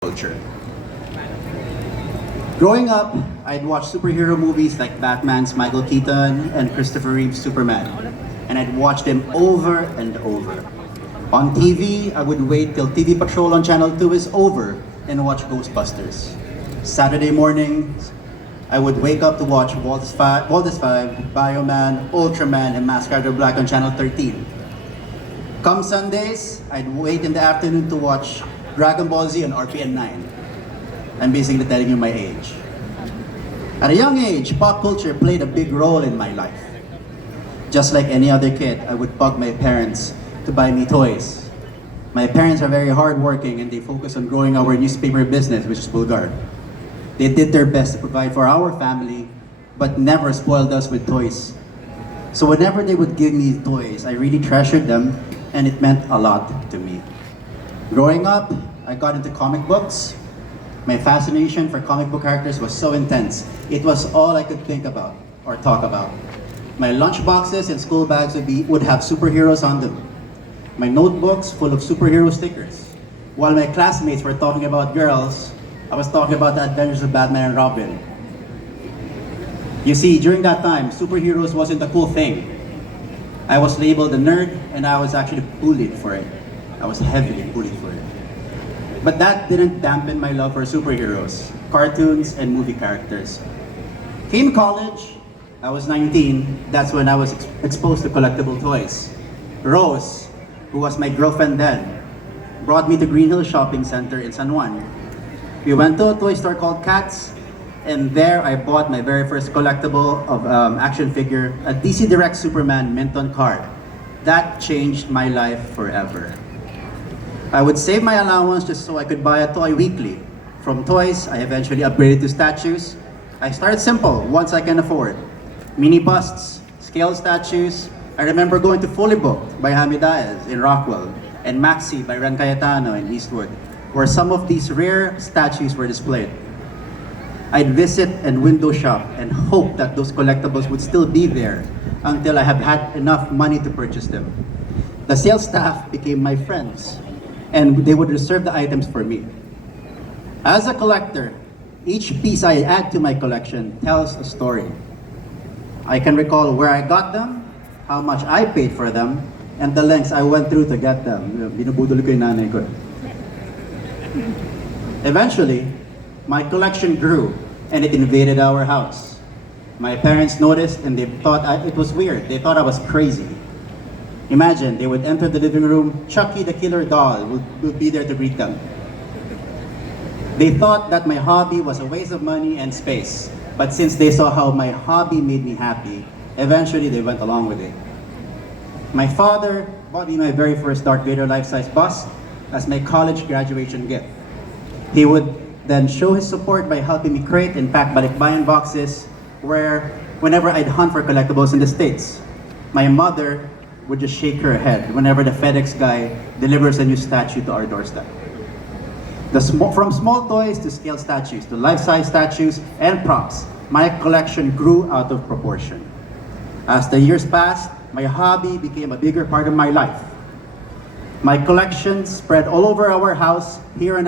culture. Growing up, I'd watch superhero movies like Batman's Michael Keaton and Christopher Reeve's Superman, and I'd watch them over and over. On TV, I would wait till TV Patrol on Channel 2 is over and watch Ghostbusters. Saturday mornings, I would wake up to watch Waltz 5, Bioman, Ultraman, and Mask Rider Black on Channel 13. Come Sundays, I'd wait in the afternoon to watch Dragon Ball Z on RPN 9. I'm basically telling you my age. At a young age, pop culture played a big role in my life. Just like any other kid, I would bug my parents to buy me toys. My parents are very hardworking and they focus on growing our newspaper business, which is Bulgar. They did their best to provide for our family, but never spoiled us with toys. So whenever they would give me toys, I really treasured them and it meant a lot to me. Growing up, I got into comic books. My fascination for comic book characters was so intense. It was all I could think about or talk about. My lunch boxes and school bags would have superheroes on them. My notebooks full of superhero stickers. While my classmates were talking about girls, I was talking about the adventures of Batman and Robin. You see, during that time, superheroes wasn't a cool thing. I was labeled a nerd and I was actually bullied for it. I was heavily bullied for it. But that didn't dampen my love for superheroes, cartoons, and movie characters. Came college, I was 19, that's when I was exposed to collectible toys. Rose, who was my girlfriend then, brought me to Green Hill Shopping Center in San Juan. We went to a toy store called Cats, and there I bought my very first collectible of action figure, a DC Direct Superman Minton card. That changed my life forever. I would save my allowance just so I could buy a toy weekly. From toys, I eventually upgraded to statues. I started simple, ones I can afford. Mini busts, scale statues. I remember going to Fully Booked by Jaime Diaz in Rockwell and Maxi by Ren Cayetano in Eastwood, where some of these rare statues were displayed. I'd visit and window shop and hope that those collectibles would still be there until I have had enough money to purchase them. The sales staff became my friends, and they would reserve the items for me. As a collector, each piece I add to my collection tells a story. I can recall where I got them, how much I paid for them, and the lengths I went through to get them. Binubudol ko yung nanay ko. Eventually, my collection grew and it invaded our house. My parents noticed and they thought it was weird. They thought I was crazy. Imagine, they would enter the living room, Chucky the killer doll would be there to greet them. They thought that my hobby was a waste of money and space, but since they saw how my hobby made me happy, eventually they went along with it. My father bought me my very first Darth Vader life-size bust as my college graduation gift. He would then show his support by helping me crate and pack balikbayan boxes whenever I'd hunt for collectibles in the States. My mother would just shake her head whenever the FedEx guy delivers a new statue to our doorstep. From small toys to scale statues to life-size statues and props, my collection grew out of proportion. As the years passed, my hobby became a bigger part of my life. My collection spread all over our house, here and